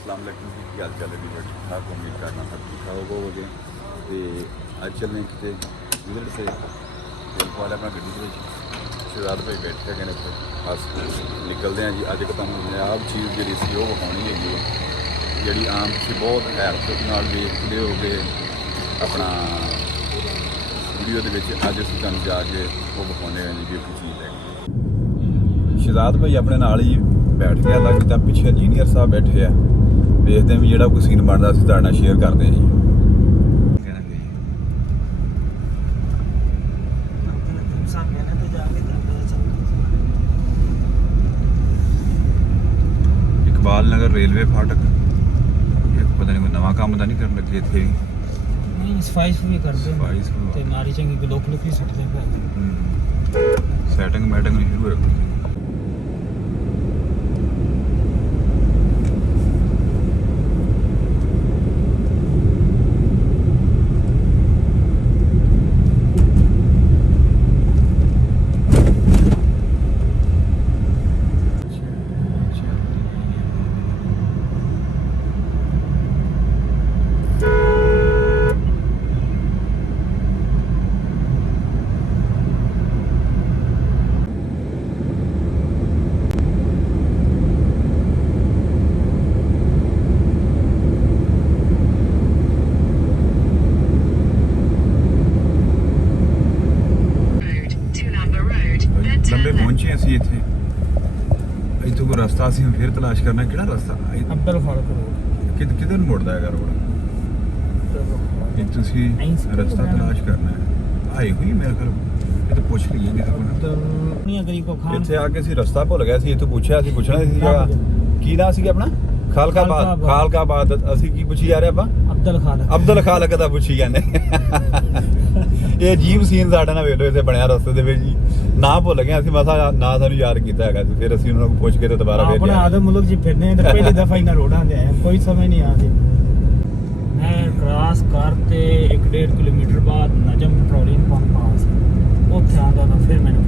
अस्सलाम वालेकुम जी, क्या हाल चाल है जी? ठीक ठाक, उम्मीद करना सब ठीक ठाक होवोगे। तो अज चलने कितने विजिट से बिल्कुल अपना गड्डी के शहजाद भाई बैठे गए इतने बस निकलते हैं जी। अज एक तुहानूं नायाब चीज़ जी सी वो विखानी हैगी जी आम तुसीं बहुत हैरत नाल वेखदे होगे अपना वीडियो के विच। अज असीं तुहानूं जाके वो विखाने हैं जी एक चीज़ है। शहजाद भाई अपने नाल ही बैठ गया अलग, तो पिछे इंजीनियर साहब बैठे हैं। देखते हैं भी जो कोई सीन बनता असीं तुहाडे नाल शेयर करते हैं जी। इकबाल नगर रेलवे फाटक पता नहीं कोई नवा काम तो नहीं करन लगे इत्थे नहीं सफाई भी करते हैं ते मारी चंगी लोक ही सुटते हैं। सैटिंग मैटिंग शुरू है कोई। लंबे पहुंचे असीं इत्थे इत्थों कोई रस्ता असीं फिर तलाश करना किहड़ा रस्ता अब्दुल खालक रोड किधर मुड़दा है रोड ये तुसीं रस्ता तलाश करना है आई हुई मेरे घर ये तो पूछ लईए किसी को दुनिया गरीब को खान इत्थे आके असीं रस्ता भुल गए सी। इत्थों पुछया सी पुछना सी जगह की नाम सी अपना खालकाबाद असीं की पुछी जा रहे ਆਪਾਂ अब्दुल खालक ਦਾ ਪੁੱਛੀ ਜਾਂਦੇ। ਇਹ ਅਜੀਬ ਸੀਨ ਸਾਡੇ ਨਾਲ ਵੇਖੋ ਇੱਥੇ ਬਣਿਆ ਰਸਤੇ ਦੇ ਵਿੱਚ ਜੀ। ਨਾ ਭੁੱਲ ਗਏ ਅਸੀਂ ਮਸਾ ਨਾ ਸਾਨੂੰ ਯਾਦ ਕੀਤਾ ਹੈਗਾ ਸੀ। ਫਿਰ ਅਸੀਂ ਉਹਨਾਂ ਨੂੰ ਪੁੱਛ ਕੇ ਤੇ ਦੁਬਾਰਾ ਫੇਰ ਆਪਣਾ ਆਦਮ ਮੁਲਕ ਜੀ ਫਿਰਨੇ ਤੇ ਪਹਿਲੀ ਦਫਾ ਇਹਨਾਂ ਰੋਡਾਂ ਤੇ ਆਏ ਕੋਈ ਸਮਝ ਨਹੀਂ ਆਦੀ। मैं क्रॉस करते 1.5 किलोमीटर बाद नजम पेट्रोलियम पंप पास ਉੱਥੇ ਆਂਦਾ ਤਾਂ ਫਿਰ ਮੈਨੂੰ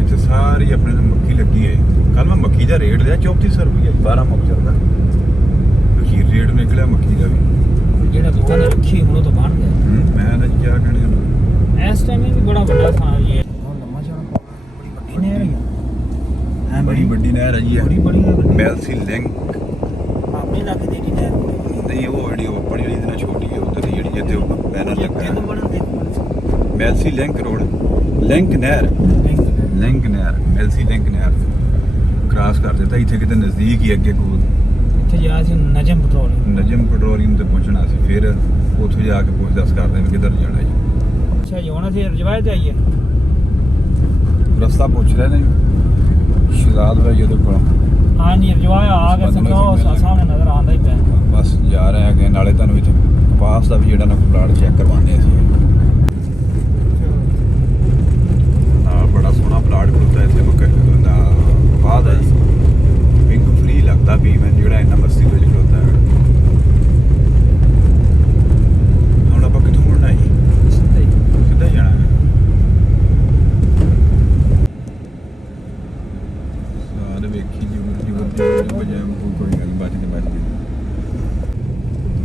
ਇੱਥੇ ਸਾਰੀ ਆਪਣੇ ਨੂੰ ਮੱਕੀ ਲੱਗੀ ਹੈ। ਕੱਲ ਮੈਂ ਮੱਕੀ ਦਾ ਰੇਟ ਲਿਆ 3400 ਰੁਪਏ 12 ਮੁੱਕ ਚੱਲਦਾ ਅਖੀਰ ਰੇਟ ਨਿਕਲਿਆ ਮੱਕੀ ਦਾ ਵੀ ਜਿਹੜਾ ਲੋਕਾਂ ਨੇ ਰੱਖੀ ਹੁਣ ਉਹ ਤਾਂ ਬਣ ਗਿਆ। ਮੈਂ ਨਾ ਕੀ ਕਹਿਣੇ ਉਹਨੂੰ ਇਸ ਟਾਈਮ ਵੀ ਬੜਾ ਵੱਡਾ ਥਾਂ ਇਹ ਹੁਣ ਲੰਮਾ ਚੌੜਾ ਬੜੀ ਵੱਡੀ ਨਹਿਰ ਹੈ ਬੜੀ ਵੱਡੀ ਨਹਿਰ ਹੈ ਜੀ ਬੜੀ ਮੈਲਸੀ ਲਿੰਕ ਆਪਣੇ ਲਾਗੇ ਦੀ ਨਹਿਰ ਨਹੀਂ ਉਹ ਜਿਹੜੀ ਆਪਣੀ ਜਿਹੜੀ ਇਹਦੇ ਨਾਲ ਛੋਟੀ ਹੈ ਉਧਰ ਦੀ ਜਿਹੜੀ ਜਿੱਥੇ ਪੈਨਲ ਲੱਗਾ ਹੈ ਮੈਲਸੀ ਲਿੰਕ ਰੋਡ ਲਿੰਕ ਨਹਿਰ ਮੈਲਸੀ ਲਿੰਕ ਨਹਿਰ ਕ੍ਰਾਸ ਕਰ ਦਿੱਤਾ ਇੱਥੇ ਕਿਤੇ ਨਜ਼ਦੀਕ ਹੀ ਅੱਗੇ ਕੋਲ ਇੱਥੇ ਜਾ ਸੀ ਨਜਮ ਪੈਟਰੋਲੀਅਮ ਤੇ ਪਹੁੰਚਣਾ ਸੀ। ਫਿਰ ਉੱਥੋਂ ਜਾ ਕੇ ਪੁੱਛ ਦੱਸ ਕਰਦੇ ਨੇ ਕਿੱਧਰ ਜਾਣਾ ਜੀ। ਅੱਛਾ ਜੀ ਹੁਣ ਅਸੀਂ ਰਜਵਾਏ ਤੇ ਆਈਏ ਰਸਤਾ ਪੁੱਛ ਰਹੇ ਨੇ ਸ਼ਹਜ਼ਾਦ ਭਾਈ ਉਹਦੇ ਕੋਲ। ਹਾਂ ਜੀ ਰਜਵਾਇਆ ਆ ਕੇ ਸਮਝੋ ਸਾਹਮਣੇ ਨਜ਼ਰ ਆਉਂਦਾ ਹੀ ਪਿਆ। ਬਸ ਜਾ ਰਹੇ ਹੈਗੇ ਨਾਲੇ ਤੁਹਾਨੂੰ ਇੱਥੇ ਕਪਾਸ ਦਾ ਵੀ ਜਿਹੜਾ ਨਾ ਪਲਾਟ ਚੈੱਕ ਕਰਵਾਉਂਦੇ ਅਸੀਂ। बड़ा सोहना प्लाट खड़ोता है इतने कपास है जी। पिंक फ्री लगता भी मैं जो इन्ना मस्ती में खड़ोता है। हम आप कितों मुड़ना जी सीधा ही जाना है सारे वेखी बजाय कोई गल बच गई।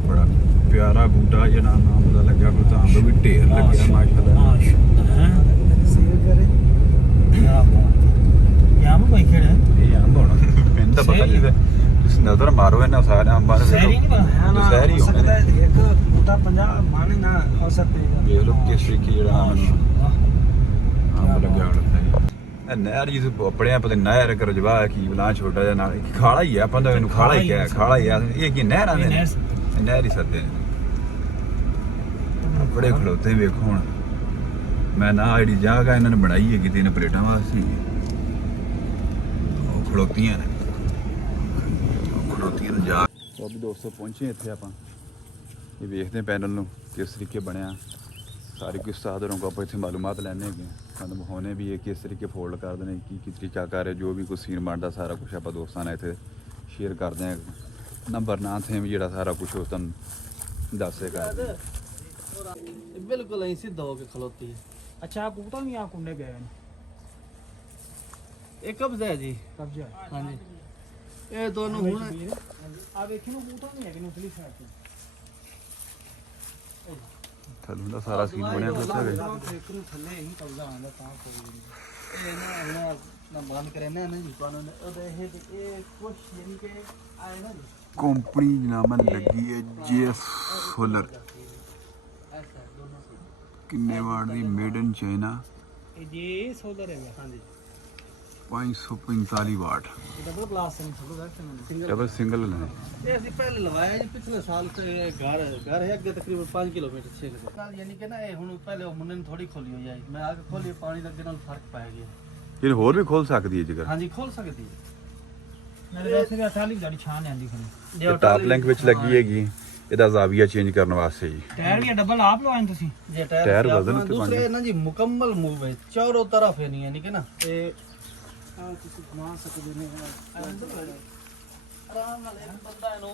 बड़ा प्यारा बूटा जना नाम पता लग्या कोई तो अंब भी ढेर लगे माशाल्लाह। नजर मारो इन्हें सारे अंबां ने शहरी होने ने एक बूटा 50 माने ना हो सकते हैं। देख लो किस तरीके जेड़ा अंब लग्या होता है। नहर जी अपने पता नहर एक रजवा है की बला छोटा जिहा ना खाला ही है अपन तो इन्हू खाला ही है ये की नहर आंदे ने नहर ही सदे ने बड़े खड़ोते वेखो हुण मैं ना जी जगह इन्होंने बनाई है कि तीन प्लेटा वास्ते खड़ोतियां ने जा तो अभी दोस्तों पहुंचे इतने आप ये वेखते हैं पैनल में किस तरीके बनया सारी कुछ साधनों को आप इतने मालूमात लैने सू विखाने भी है किस तरीके फोल्ड करते हैं की तरीका कर रहे जो भी कुछ सीन बनता सारा कुछ आप दोस्तों ने इतने शेयर करते हैं। नंबर ना थे भी जो सारा कुछ तुम दसेगा बिल्कुल सीधा होकर खलोती है। अच्छा कबूतर भी यहाँ कुंडे गए हैं। एक कब्जा है जी कब्जा हाँ जी ਇਹ ਦੋਨੋਂ ਹੁਣ ਆ ਵੇਖੀ ਨੂੰ ਬੂਟਾ ਨਹੀਂ ਹੈ ਕਿ ਉਤਲੀ ਸਾਈਡ ਤੇ ਥੱਲੋਂ ਦਾ ਸਾਰਾ ਸੀਨ ਬਣਿਆ ਪਿਆ ਹੈ ਇੱਕ ਨੂੰ ਥੱਲੇ ਹੀ ਕਬਜ਼ਾ ਆਉਂਦਾ ਤਾਂ ਕੋਈ ਨਹੀਂ ਇਹ ਨਾ ਬੰਦ ਕਰੇ ਨਾ ਜੀ ਕਾਨੂੰਨ ਉਹਦੇ ਇਹ ਕੁਛ ਯਾਨੀ ਕਿ ਆਏ ਨਾ ਜੀ ਕੰਪਨੀ ਨਾਮ ਲੱਗੀ ਹੈ ਜੀਐਸ ਸੋਲਰ ਐਸਾ ਦੋਨੋਂ ਸੀ ਕਿੰਨੇ ਵਾਟ ਦੀ ਮੇਡ ਇਨ ਚਾਈਨਾ ਇਹ ਜੇ ਸੋਲਰ ਹੈ ਹਾਂਜੀ 545 ਵਾਟ ਡਬਲ ਗਲਾਸ ਹੈ ਥੋੜਾ ਵੈਸੇ ਮੈਨੂੰ ਡਬਲ ਸਿੰਗਲ ਲੈਣਾ ਇਹ ਅਸੀਂ ਪਹਿਲੇ ਲਵਾਇਆ ਜੀ ਪਿਛਲੇ ਸਾਲ ਤੇ ਘਰ ਹੈ ਅੱਗੇ ਤਕਰੀਬਨ 5 ਕਿਲੋਮੀਟਰ 6 ਕਿਲੋਮੀਟਰ ਯਾਨੀ ਕਿ ਨਾ ਇਹ ਹੁਣ ਪਹਿਲੇ ਉਹ ਮੁੰਡੇ ਨੇ ਥੋੜੀ ਖੋਲੀ ਹੋਈ ਹੈ ਮੈਂ ਆ ਕੇ ਖੋਲੀ ਪਾਣੀ ਲੱਗੇ ਨਾਲ ਫਰਕ ਪੈ ਗਿਆ ਇਹ ਹੋਰ ਵੀ ਖੋਲ ਸਕਦੀ ਹੈ ਜਗ੍ਹਾ ਹਾਂਜੀ ਖੋਲ ਸਕਦੀ ਹੈ ਮੇਰੇ ਵੈਸੇ ਵੀ ਅਟਾਲੀ ਗਾੜੀ ਛਾਂ ਆਂਦੀ ਖਣੀ ਇਹ ਟਾਪ ਲਿੰਕ ਵਿੱਚ ਲੱਗੀ ਹੈਗੀ ਇਹਦਾ ਜ਼ਾਵੀਆ ਚੇਂਜ ਕਰਨ ਵਾਸਤੇ ਜੀ ਟਾਇਰ ਵੀ ਡਬਲ ਆਪ ਲਵਾਏ ਤੁਸੀਂ ਜੇ ਟਾਇਰ ਵਜ਼ਨ ਤੇ ਦੂਸਰੇ ਬਣ ਨਾ ਜੀ ਮੁਕੰਮਲ ਮੂਵ ਹੈ ਚਾਰੋਂ ਤਰਫ ਹੈ ਨਹੀਂ ਯਾਨੀ ਕਿ ਨਾ ਤੇ ਆ ਤੁਸੀਂ ਘੁਮਾ ਸਕਦੇ ਨੇ ਆਰਾਮ ਨਾਲ ਇੱਕ ਬੰਦਾ ਇਹਨੂੰ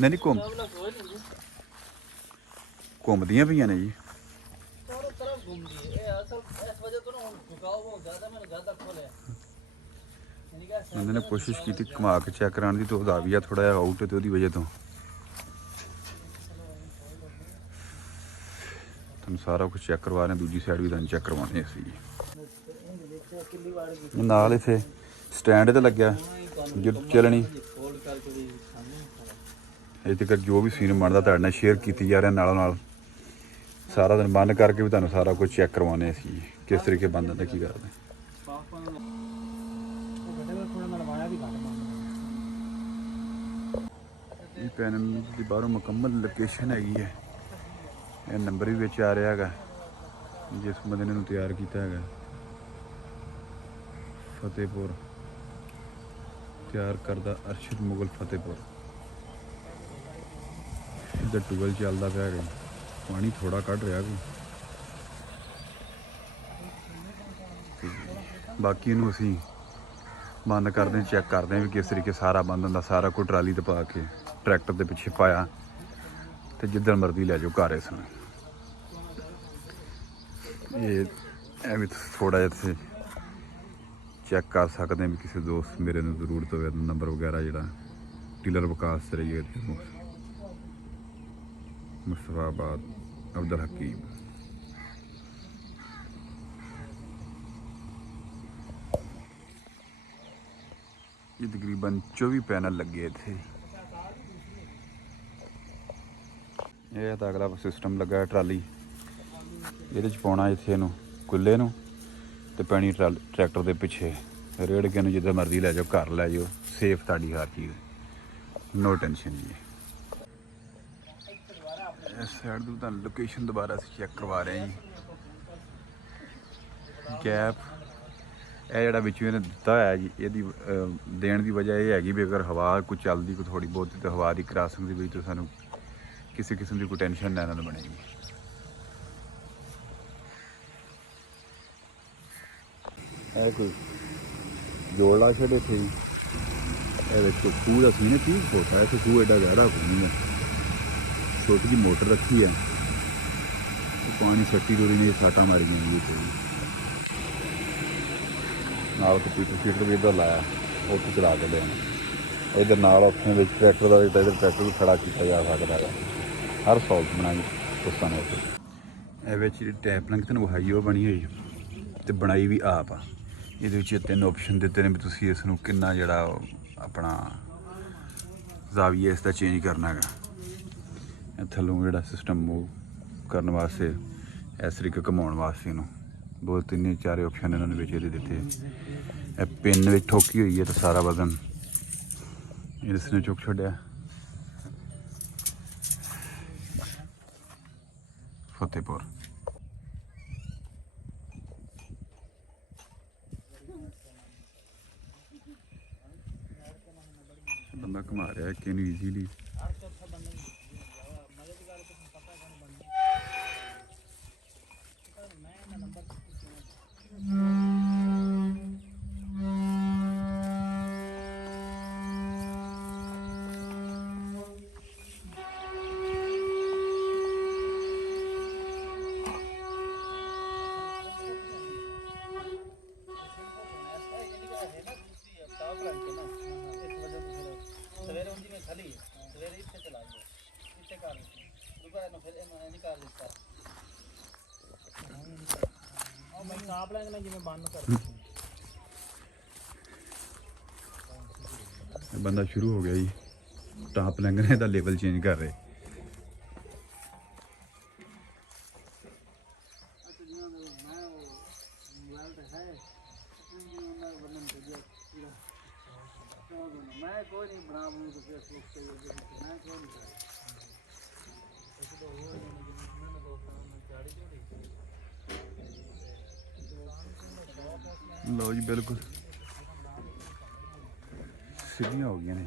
ਨਹੀਂ ਘੁੰਮਦੀਆਂ ਪਈਆਂ ਨੇ ਜੀ चारों तरफ घूमती है ये असल इस वजह तो ना झुकाव बहुत ज्यादा मैंने ज्यादा खोला है यानी कि ਉਹਨਾਂ ਨੇ ਕੋਸ਼ਿਸ਼ ਕੀਤੀ ਘੁਮਾ ਕੇ ਚੈੱਕ ਕਰਾਉਣ ਦੀ ਤੇ ਉਹਦਾ ਵੀ ਆ ਥੋੜਾ ਜਿਹਾ ਆਊਟ ਤੇ ਉਹਦੀ ਵਜ੍ਹਾ ਤੋਂ ਤੁਹਾਨੂੰ ਸਾਰਾ ਕੁਝ ਚੈੱਕ ਕਰਵਾ ਰਹੇ ਦੂਜੀ ਸਾਈਡ ਵੀ ਤੁਹਾਨੂੰ ਚੈੱਕ ਕਰਵਾਉਣੇ ਅਸੀਂ ਨਾਲ ਇੱਥੇ ਸਟੈਂਡ ਤੇ ਲੱਗਿਆ ਜੁੱਟ ਚੱਲਣੀ फोल्ड करके भी सामने ਇਹ ਤੱਕ ਜੋ ਵੀ ਸੀਨ ਬਣਦਾ ਤੁਹਾਡੇ ਨਾਲ ਸ਼ੇਅਰ ਕੀਤੀ ਜਾ ਰਿਹਾ ਨਾਲੋਂ ਨਾਲ ਸਾਰਾ ਦਿਨ ਬੰਦ ਕਰਕੇ ਵੀ ਤੁਹਾਨੂੰ ਸਾਰਾ ਕੁਝ ਚੈੱਕ ਕਰਵਾਉਣੇ ਅਸੀਂ ਕਿਸ ਤਰੀਕੇ ਬੰਦ ਹੁੰਦਾ ਕੀ ਕਰਦੇ पापा ਗੱਡੇ ਦਾ ਥੋੜਾ ਮਲਵਾਇਆ ਵੀ ਘੱਟ ਇਹ ਪੈਨਲ ਦੀ ਬਾਹਰੋਂ ਮੁਕੰਮਲ ਲੋਕੇਸ਼ਨ ਹੈਗੀ ਹੈ ਇਹ ਨੰਬਰ ਵੀ ਵਿੱਚ ਆ ਰਿਹਾ ਹੈਗਾ ਜਿਸ ਬੰਦੇ ਨੇ ਇਹਨੂੰ ਤਿਆਰ ਕੀਤਾ ਹੈਗਾ ਫਤਿਹਪੁਰ ਤਿਆਰ ਕਰਦਾ ਅਰਸ਼ਦ ਮੁਗਲ ਫਤਿਹਪੁਰ ਇਹਦਾ ਟੂਬਲ ਚੱਲਦਾ ਪਿਆ ਹੈਗਾ ਪਾਣੀ ਥੋੜਾ ਕੱਢ ਰਿਹਾ ਕੋਈ ਬਾਕੀ ਇਹਨੂੰ ਅਸੀਂ ਬੰਦ ਕਰਦੇ ਹਾਂ ਚੈੱਕ ਕਰਦੇ ਹਾਂ ਵੀ ਕਿਸ ਤਰੀਕੇ ਸਾਰਾ ਬੰਦ ਹੁੰਦਾ ਸਾਰਾ ਕੋਈ ਟਰਾਲੀ ਤੇ ਪਾ ਕੇ ਟਰੈਕਟਰ ਦੇ ਪਿੱਛੇ ਪਾਇਆ ਤੇ ਜਿੱਧਰ ਮਰਜ਼ੀ ਲੈ ਜਾਓ ਘਰ ਇਸ ਨੂੰ ਇਹ ਐਵੇਂ ਥੋੜਾ ਜਿਹਾ ਤੁਸੀਂ ਚੈੱਕ ਕਰ ਸਕਦੇ ਹਾਂ ਵੀ ਕਿਸੇ ਦੋਸਤ ਮੇਰੇ ਨੂੰ ਜ਼ਰੂਰਤ ਹੋਵੇ ਤਾਂ ਨੰਬਰ ਵਗੈਰਾ ਜਿਹੜਾ ਟਿਲਰ ਵਿਕਾਸ ਤੇ ਰਹੀ ਹੈ ਮੁਸਤਫਾਬਾਦ ਅਬਦੁਲ ਹਕੀਮ ਇਹ ਤਕਰੀਬਨ 24 ਪੈਨਲ ਲੱਗੇ ਇੱਥੇ ਇਹ ਤਾਂ ਅਗਲਾ ਸਿਸਟਮ ਲੱਗਾ ਹੈ ਟਰਾਲੀ ਇਹਦੇ ਚ ਪਾਉਣਾ ਇੱਥੇ ਇਹਨੂੰ ਕੁੱਲੇ ਨੂੰ ਤੇ ਪੈਣੀ ਟਰੈਕਟਰ ਦੇ ਪਿੱਛੇ ਰੇੜ ਕੇ ਨੂੰ ਜਿੱਦਾਂ ਮਰਜ਼ੀ ਲੈ ਜਾਓ ਘਰ ਲੈ ਜਾਓ ਸੇਫ ਤੁਹਾਡੀ ਹਰ ਚੀਜ਼ ਨੋ ਟੈਨਸ਼ਨ ਜੀ ਇਸ ਸਾਈਡ ਤੋਂ ਤੁਹਾਨੂੰ ਲੋਕੇਸ਼ਨ ਦੁਬਾਰਾ ਅਸੀਂ ਚੈੱਕ ਕਰਵਾ ਰਹੇ ਹਾਂ ਜੀ ਗੈਪ ਇਹ ਜਿਹੜਾ ਵਿੱਚ ਇਹਨੇ ਦਿੱਤਾ ਹੋਇਆ ਜੀ ਇਹਦੀ ਦੇਣ ਦੀ ਵਜ੍ਹਾ ਇਹ ਹੈਗੀ ਵੀ ਅਗਰ ਹਵਾ ਕੋਈ ਚੱਲਦੀ ਕੋਈ ਥੋੜੀ ਬਹੁਤੀ ਤਾਂ ਹਵਾ ਦੀ ਕ੍ਰਾਸਿੰਗ ਦੀ ਵਿੱਚ ਤਾਂ ਸਾਨੂੰ ਕਿਸੇ ਕਿਸਮ ਦੀ ਕੋਈ ਟੈਨਸ਼ਨ ਨਾ ਇਹਨਾਂ ਨੂੰ ਬਣੇਗੀ ਇਹ ਕੋਈ ਜੋੜਾ ਛੱਡੇ ਥੇ ਇਹ ਵਿੱਚ ਖੂਹ ਦਾ ਸੀ ਨਾ 30 ਫੁੱਟ ਹੈ ਤੇ ਖੂਹ ਐਡਾ ਗਹਿਰਾ ਕੋਈ ਨਹੀਂ ਛੋਟੀ ਜਿਹੀ ਮੋਟਰ ਰੱਖੀ ਹੈ ਪਾਣੀ ਸੱਟੀ ਡੋਰੀ ਨੇ ਸਾਟਾ ਮਾਰੀ ਗਈ ਨਾਲ ਕੰਪਿਊਟਰ ਵੀ ਇੱਧਰ ਲਾਇਆ ਉੱਥੇ ਚਲਾ ਕੇ ਲਿਆ ਇੱਧਰ ਨਾਲ ਆਪਸ਼ਨ ਵਿੱਚ ਟਰੈਕਟਰ ਦਾ ਇੱਧਰ ਟਰੈਕਟਰ ਵੀ ਖੜਾ ਕੀਤਾ ਜਾ ਸਕਦਾ ਹੈ ਹਰ ਸਹੂਲਤ ਬਣਾਈ ਦੋਸਤਾਂ ਨੇ ਉੱਥੇ ਇਹ ਵਿੱਚ ਜਿਹੜੀ ਟੈਪ ਲਿੰਕ ਤੁਹਾਨੂੰ ਵਿਖਾਈ ਉਹ ਬਣੀ ਹੋਈ ਤੇ ਬਣਾਈ ਵੀ ਆਪ ਆ ਇਹਦੇ ਵਿੱਚ 3 ਆਪਸ਼ਨ ਦਿੱਤੇ ਨੇ ਵੀ ਤੁਸੀਂ ਇਸ ਨੂੰ ਕਿੰਨਾ ਜਿਹੜਾ ਆਪਣਾ ਜ਼ਾਵੀਆ ਇਸ ਦਾ ਚੇਂਜ ਕਰਨਾ ਹੈਗਾ ਥੱਲੋਂ ਜਿਹੜਾ ਸਿਸਟਮ ਮੂਵ ਕਰਨ ਵਾਸਤੇ ਇਸ ਤਰੀਕੇ ਘੁਮਾਉਣ ਵਾਸਤੇ ਇਹਨੂੰ 2-3-4 ਆਪਸ਼ਨ ਇਹਨਾਂ ਨੇ ਵਿੱਚ ਇਹਦੇ ਦਿੱਤੇ ਇਹ ਪਿੰਨ ਵਿੱਚ ਠੋਕੀ ਹੋਈ ਹੈ ਤੇ ਸਾਰਾ ਵਜ਼ਨ ਇਸ ਨੇ ਚੁੱਕ ਛੱਡਿਆ ਫਤਿਹਪੁਰ ਬੰਦਾ ਘੁਮਾ ਰਿਹਾ ਕਿ ਇਹਨੂੰ ਈਜ਼ੀਲੀ ਇਹਨੂੰ ਫਿਰ ਇਹਨੂੰ ਨਿਕਾਲ ਦਿੱਤਾ ਉਹ ਮੈਂ ਕਾਪ ਲੈਣਾ ਜਿਵੇਂ ਬੰਦ ਕਰ ਇਹ ਬੰਦਾ ਸ਼ੁਰੂ ਹੋ ਗਿਆ ਜੀ ਟਾਪ ਲੰਘਣੇ ਦਾ ਲੈਵਲ ਚੇਂਜ ਕਰ ਰਹੇ अच्छा जी मैं वो मोबाइल तो है मैं कोई नहीं बना तो फेसबुक पे मैं कोई नहीं ਲਓ ਜੀ ਬਿਲਕੁਲ ਸਿੱਧੀਆਂ ਹੋ ਗਈਆਂ ਨੇ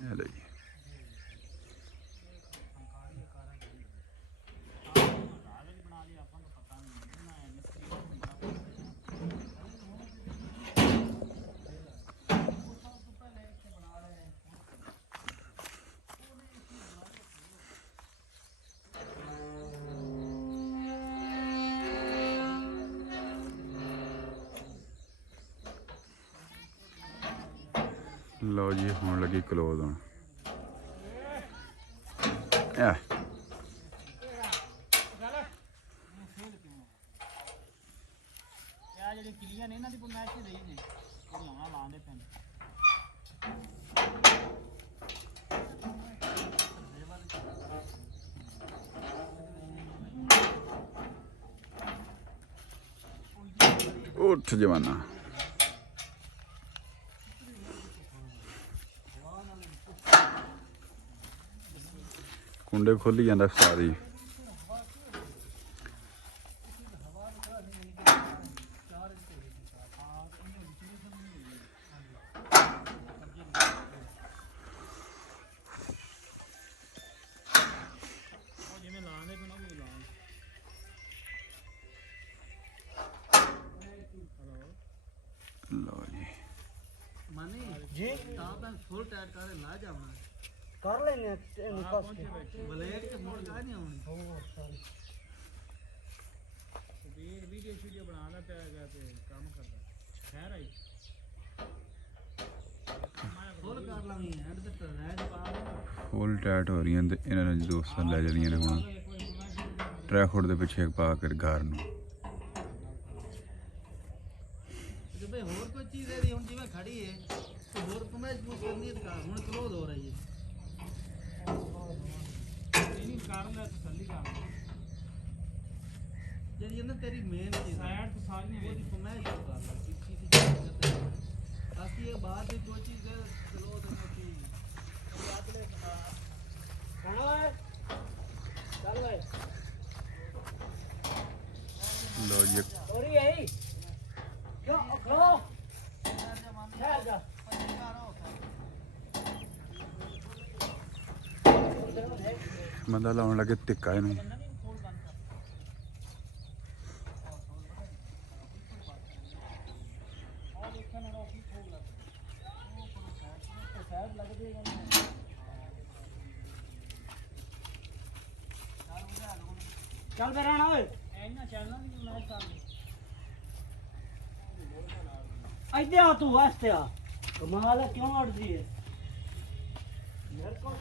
ਇਹ ਲਓ ਜੀ ਲਓ ਜੀ ਹੁਣ ਲੱਗੀ ਕਲੋਜ਼ ਹੁਣ ਇਹ ਜਿਹੜੀ ਕਿਲੀਆਂ ਨੇ ਇਹਨਾਂ ਦੀ ਪਰਮੈਸ਼ ਹੀ ਰਹੀ ਨੇ ਉਹ ਲਾਉਣਾ ਲਾਉਂਦੇ ਪੈਣ ਉੱਠ ਜਵਾਨਾ ਕੁੰਡੇ ਖੋਲੀ ਜਾਂਦਾ ਸਾਰੀ ਜਿਵੇਂ ਲਾਉਂਦੇ ਪੈਣ ਉਹ ਵੀ ਲਾਉਂ ਲਓ ਜੀ मानी जी आप फुल टाइट कर ला जाना कर लेंगे ਇਹਨੂੰ ਕਸ ਕੇ ब्लेड के मोड़ का नहीं आनी ਵੀਡੀਓ ਸ਼ੂਡੀਓ ਬਣਾਉਣਾ ਪਿਆਗਾ ਤੇ ਕੰਮ ਕਰਦਾ ਖੈਰ ਆਈ फुल कर लांगे एंड तक रह पा ਫੁੱਲ ਟਾਈਟ ਹੋ ਰਹੀਆਂ ਤੇ ਇਹਨਾਂ ਨੇ ਦੋਸਤਾਂ ਲੈ ਜਾਣੀਆਂ ਨੇ ਹੁਣ ਟਰੈਕਟਰ ਦੇ ਪਿੱਛੇ ਪਾ ਕੇ ਘਰ ਨੂੰ जो भाई और कोई चीज है दी हुन जिवें खड़ी है तो और कमेज पूछ करनी है तो हुन क्लोज हो रही है ਇਹਨੂੰ ਕਰਨ ਦਾ ਤਸੱਲੀ ਕਰ ਜਿਹੜੀ ਇਹ ਨਾ ਤੇਰੀ ਮੇਨ ਚੀਜ਼ ਸਾਈਡ ਤੋਂ ਸਾਰੀਆਂ ਉਹਦੀ ਵੇਖ ਕਮੈਸ਼ ਕਰ ਲਾ ਕਿੱਥੇ ਦੀ ਜ਼ਰੂਰਤ ਹੈ ਤਾकि ये बात ही कोई चीज है चलो तो की याद ले खाना है चल भाई ਲਓ ਜੀ और यही क्यों खड़ो ठहर जा ਬੰਦਾ ਲਾਉਣ ਲੱਗੇ ਟਿੱਕਾ ਇਹਨੂੰ चल पे रहना ओए ऐना चलना नहीं मैं चल इधर आ तू वास्ते आ कमाल है क्यों अड़दी है मेरे को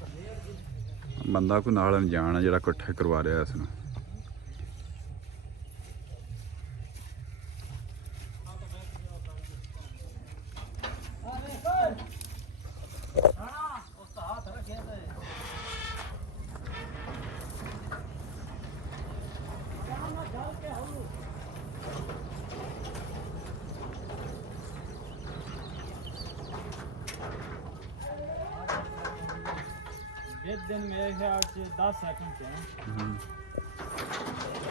ਬੰਦਾ ਕੋਈ ਨਾਲ ਅਣਜਾਣ ਆ ਜਿਹੜਾ ਇਕੱਠਾ ਕਰਵਾ ਰਿਹਾ ਇਸ ਨੂੰ एक दिन मेरे ख्याल से 10 सेकंड थे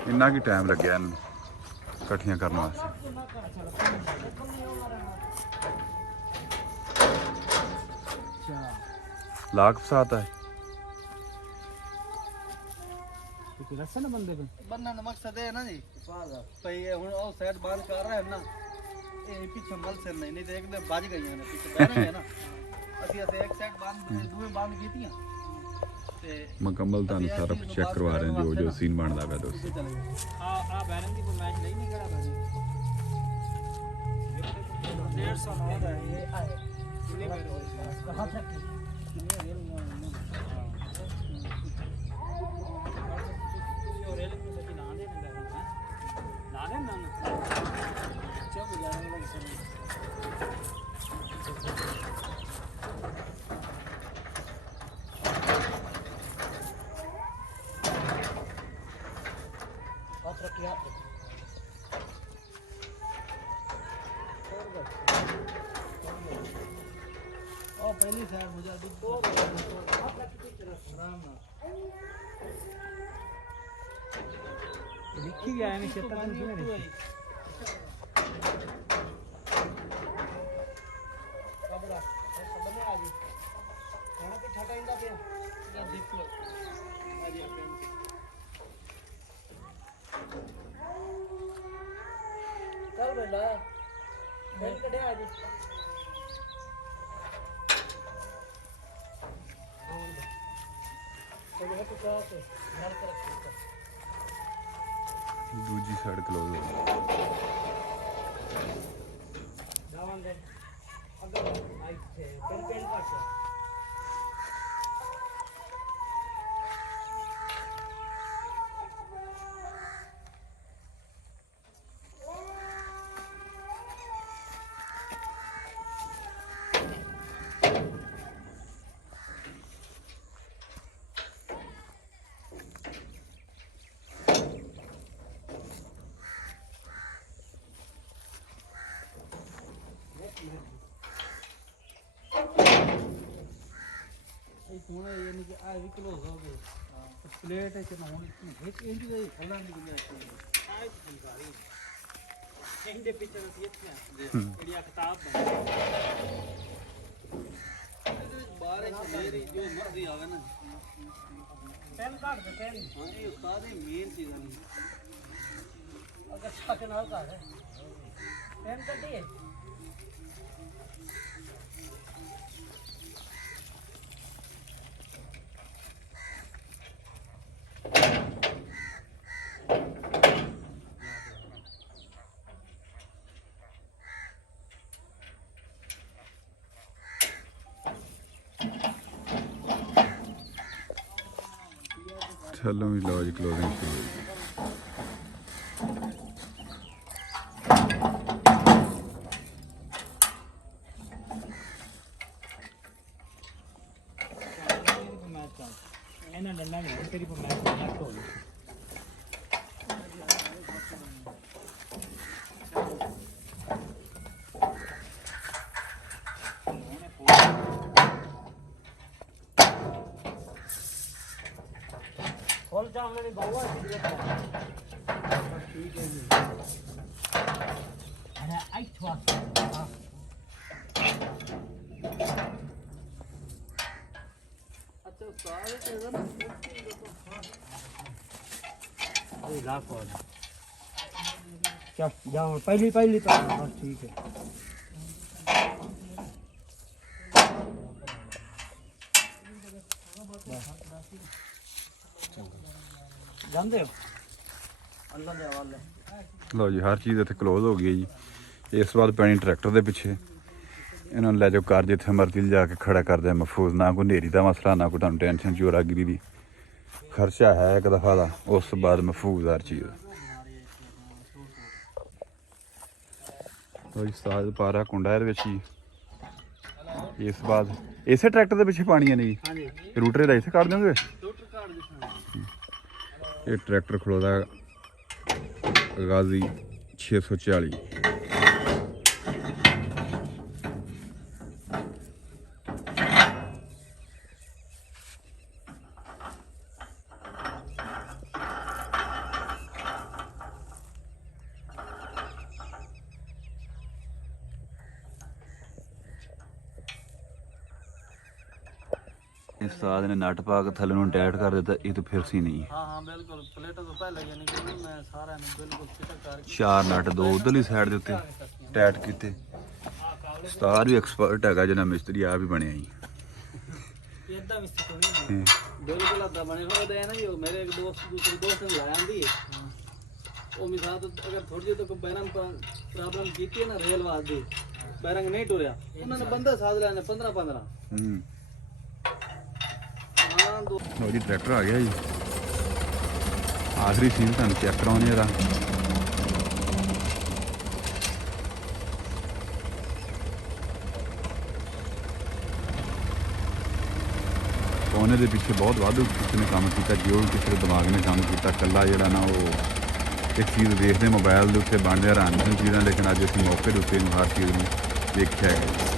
ਇੰਨਾ ਕੀ ਟਾਈਮ ਲੱਗਿਆ ਇਹਨੂੰ ਇਕੱਠੀਆਂ ਕਰਨ ਵਾਸਤੇ ਲਾਖ ਫਸਾਤਾ ਹੈ रस्सा ना बंदे पे बनना का मकसद है ना जी भाई ये हुन ओ साइड बांध कर रहे हैं ना ये पीछे मल से नहीं तो एक दे बज गई ने पीछे बह रहे हैं ना ਅਸੀਂ ਅਸੀਂ ਇੱਕ ਸਾਈਡ ਬੰਦ ਦੂਏ ਬੰਦ ਕੀਤੀਆਂ ਤੇ ਮੁਕੰਮਲ ਤੁਹਾਨੂੰ ਸਾਰਾ ਕੁਝ ਚੈੱਕ ਕਰਵਾ ਰਹੇ ਹਾਂ ਜੋ ਸੀਨ ਬਣਦਾ ਪਿਆ ਦੋਸਤੋ ਚਲੇ ਗਏ आ बैरन की मैच नहीं निकला था 150 नौ है ये आए पहली साइड मुझे लिखी गया है क्षेत्र में चल बेटा मैं कटे आज ਦੂਜੀ ਸਾਈਡ ਕਲੋਜ਼ ਹੋ ਗਈ। ਹੁਣ ਯਾਨੀ ਕਿ ਆ ਵੀ ਕਲੋਜ਼ ਹੋ ਗਏ ਪਲੇਟ ਹੈ ਕਿ ਹੁਣ ਇੱਕ ਇੰਚ ਦਾ ਹੀ ਖੋਲਣਾ ਨਹੀਂ ਗੁੰਜਾਇਸ਼ ਆਹ ਫੁਲਕਾਰੀ ਇਹਦੇ ਪਿੱਛੇ ਅਸੀਂ ਇੱਥੇ ਜਿਹੜੀ ਆ ਕਿਤਾਬ ਬਾਰੇ ਮੇਰੀ ਜੋ ਮਰਜ਼ੀ ਆਵੇ ਨਾ ਪੈਨ ਕਾਰਡ ਦੇ ਪੈਨ ਹਾਂਜੀ ਉਸਤਾਦ ਇਹ ਮੇਨ ਚੀਜ਼ ਨਹੀਂ ਅਗਰ ਛੱਕ ਨਾਲ ਕਾਰਡ ਹੈ ਪੈਨ ਕੱਢੀਏ ਥੱਲੋਂ ਵੀ ਲਓ ਜੀ ਕਲੋਜ਼ਿੰਗ ਸ਼ੁਰੂ ਇਹਨਾਂ ਡੰਡਾ ਨਹੀਂ ਤੇਰੀ ਪਰ ਮੈਂ ਲੱਟ ਹੋ ਗਈ खोल जा हमने बाबा ठीक है जी अरे आई थवा अच्छा सारे चीज़ ना अरे लाख और चल जाओ पहली तो बस ठीक है जानते हो अल्लाह दे हवाले ਲਓ ਜੀ ਹਰ ਚੀਜ਼ ਇੱਥੇ ਕਲੋਜ਼ ਹੋ ਗਈ ਹੈ ਜੀ ਇਸ ਤੋਂ ਬਾਅਦ ਪੈਣੀ ਟਰੈਕਟਰ ਦੇ ਪਿੱਛੇ ਇਹਨਾਂ ਨੂੰ ਲੈ ਜਾਓ ਕਾਰ ਜਿੱਥੇ ਮਰਜ਼ੀ ਲਿਜਾ ਕੇ ਖੜਾ ਕਰਦੇ ਮਹਿਫੂਜ਼ ਨਾ ਕੋਈ ਹਨੇਰੀ ਦਾ ਮਸਲਾ ਨਾ ਕੋਈ ਤੁਹਾਨੂੰ ਟੈਨਸ਼ਨ ਚੋਰਾਗਿਰੀ ਦੀ ਖਰਚਾ ਹੈ ਇੱਕ ਦਫਾ ਦਾ ਉਸ ਤੋਂ ਬਾਅਦ ਮਹਿਫੂਜ਼ ਹਰ ਚੀਜ਼ ਲਓ ਜੀ ਸਾਜ ਪਾਰਾ ਕੁੰਡਾ ਇਹਦੇ ਵਿੱਚ ਹੀ ਇਸ ਤੋਂ ਬਾਅਦ ਇਸੇ ਟਰੈਕਟਰ ਦੇ ਪਿੱਛੇ ਪਾਣੀ ਹੈ ਨਹੀਂ हाँ जी ਰੂਟਰੇ ਦਾ ਇੱਥੇ ਕੱਢ ਦਿਓਗੇ डॉक्टर कार्ड दिखाना ਇਹ ਟਰੈਕਟਰ ਖਲੋਦਾ ਗਾਜ਼ੀ 640 ਉਸਤਾਦ ਨੇ ਨਟ ਪਾ ਕੇ ਥੱਲੇ ਨੂੰ ਟਾਈਟ ਕਰ ਦਿੱਤਾ ਇਹ ਤਾਂ ਫਿਰ ਸੀ ਨਹੀਂ हाँ हाँ बिल्कुल प्लेटों तो पहले यानी कि मैं सारा ने बिल्कुल फिट करके ਚਾਰ ਨਟ ਦੋ ਉਧਰਲੀ ਸਾਈਡ ਦੇ ਉੱਤੇ ਟਾਈਟ ਕੀਤੇ ਉਸਤਾਦ ਵੀ ਐਕਸਪਰਟ ਹੈਗਾ ਜਿਹਨਾਂ ਮਿਸਤਰੀ ਆਪ ਹੀ ਬਣਿਆ ਜੀ एकदम स्थित होनी बिल्कुल अदा बने हो दे ना यो मेरे एक दोस्त दूसरे दोस्त ने लाया दी वो मिसाल तो अगर थोड़ी तो कोई बैरन प्रॉब्लम कीती है ना रेल वादी ਬੈਰਿੰਗ ਨਹੀਂ ਟੁਰਿਆ ਉਹਨਾਂ ਨੇ ਬੰਦੇ ਸਾਧ ਲੈਣੇ 15 15 ਹੂੰ ਹਾਂ ਦੋ ਲਓ ਜੀ ਟਰੈਕਟਰ ਆ ਗਿਆ ਜੀ ਆਖਰੀ ਸੀਨ ਤੁਹਾਨੂੰ ਚੈੱਕ ਕਰਾਉਣੇ ਇਹਦਾ ਉਹਨੇ ਦੇ ਪਿੱਛੇ ਬਹੁਤ ਵਾਧੂ ਕਿਸੇ ਨੇ ਕੰਮ ਕੀਤਾ ਜੋ ਵੀ ਕਿਸੇ ਦੇ ਦਿਮਾਗ ਨੇ ਕੰਮ ਕੀਤਾ ਇਕੱਲਾ ਜਿਹੜਾ ਨਾ ਉਹ ਇੱਕ ਚੀਜ਼ ਦੇਖਦੇ ਮੋਬਾਈਲ ਦੇ ਉੱਤੇ ਬਣ ਰਿਹਾ ਹੈਰਾਨ ਚੀਜ਼ਾਂ ਲੇਕਿਨ ਅੱਜ ਅਸੀਂ ਮੌਕੇ ਦੇ ਉੱਤੇ ਹਰ ਚੀਜ਼ ਨੂੰ ਦੇਖਿਆ ਹੈ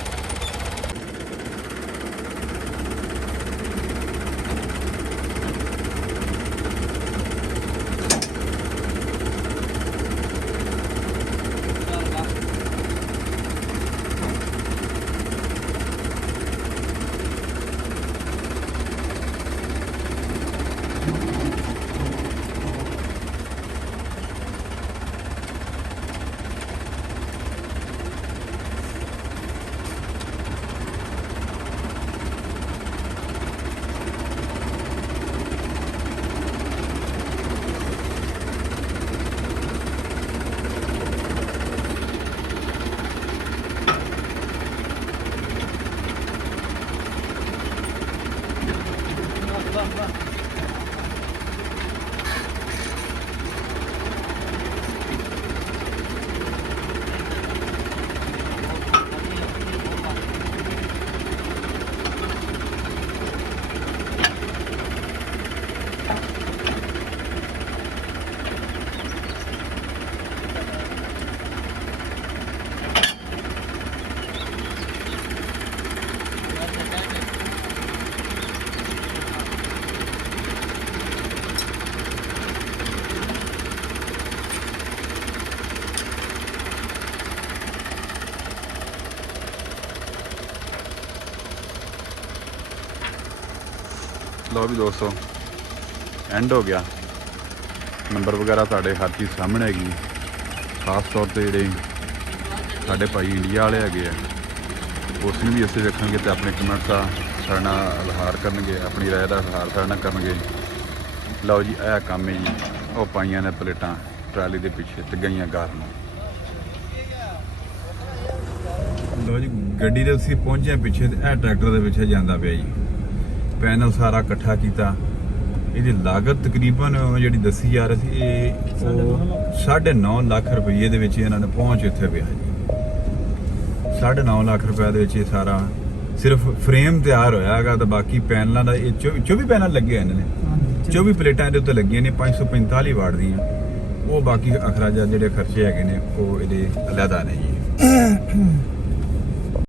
ਲਓ ਵੀ ਦੋਸਤੋ ਐਂਡ ਹੋ ਗਿਆ ਨੰਬਰ ਵਗੈਰਾ ਤੁਹਾਡੇ ਹਰ ਚੀਜ਼ ਸਾਹਮਣੇ ਹੈਗੀ ਖਾਸ ਤੌਰ ਤੇ ਜਿਹੜੇ ਸਾਡੇ ਭਾਈ ਇੰਡੀਆ ਵਾਲੇ ਹੈਗੇ ਆ ਉਸ ਨੂੰ ਵੀ ਅਸੀਂ ਵੇਖਣਗੇ ਤੇ ਆਪਣੇ ਕਮੈਂਟਸ ਦਾ ਸਾਡੇ ਨਾਲ ਇਜ਼ਹਾਰ ਕਰਨਗੇ ਆਪਣੀ ਰਾਏ ਦਾ ਇਜ਼ਹਾਰ ਸਾਡੇ ਨਾਲ ਕਰਨਗੇ ਲਓ ਜੀ ਇਹ ਕੰਮ ਹੈ ਜੀ ਉਹ ਪਾਈਆਂ ਨੇ ਪਲੇਟਾਂ ਟਰਾਲੀ ਦੇ ਪਿੱਛੇ ਤੇ ਗਈਆਂ ਗਾਰ ਨੂੰ ਲਓ ਜੀ ਗੱਡੀ ਦੇ ਅਸੀਂ ਪਹੁੰਚੇ ਪਿੱਛੇ ਤੇ ਇਹ ਟਰੈਕਟਰ ਦੇ ਪਿੱਛੇ ਜਾਂਦਾ ਪਿਆ ਜੀ ਪੈਨਲ ਸਾਰਾ ਇਕੱਠਾ ਕੀਤਾ ਇਹਦੀ ਲਾਗਤ ਤਕਰੀਬਨ ਜਿਹੜੀ ਦੱਸੀ ਜਾ ਰਹੀ ਸੀ ਇਹ 9.5 ਲੱਖ ਰੁਪਏ ਦੇ ਵਿੱਚ ਇਹਨਾਂ ਨੇ ਪਹੁੰਚ ਇੱਥੇ ਪਿਆ ਜੀ 9.5 ਲੱਖ ਰੁਪਏ ਦੇ ਵਿੱਚ ਇਹ ਸਾਰਾ ਸਿਰਫ ਫਰੇਮ ਤਿਆਰ ਹੋਇਆ ਹੈਗਾ ਤਾਂ ਬਾਕੀ ਪੈਨਲਾਂ ਦਾ ਇਹ 24 ਪੈਨਲ ਲੱਗੇ ਇਹਨਾਂ ਨੇ 24 ਪਲੇਟਾਂ ਇਹਦੇ ਉੱਤੇ ਲੱਗੀਆਂ ਨੇ 545 ਵਾਟ ਦੀਆਂ ਉਹ ਬਾਕੀ ਅਖਰਾਜਾਤ ਜਿਹੜੇ ਖਰਚੇ ਹੈਗੇ ਨੇ ਉਹ ਇਹਦੇ ਅਲੱਗਾ ਨੇ ਜੀ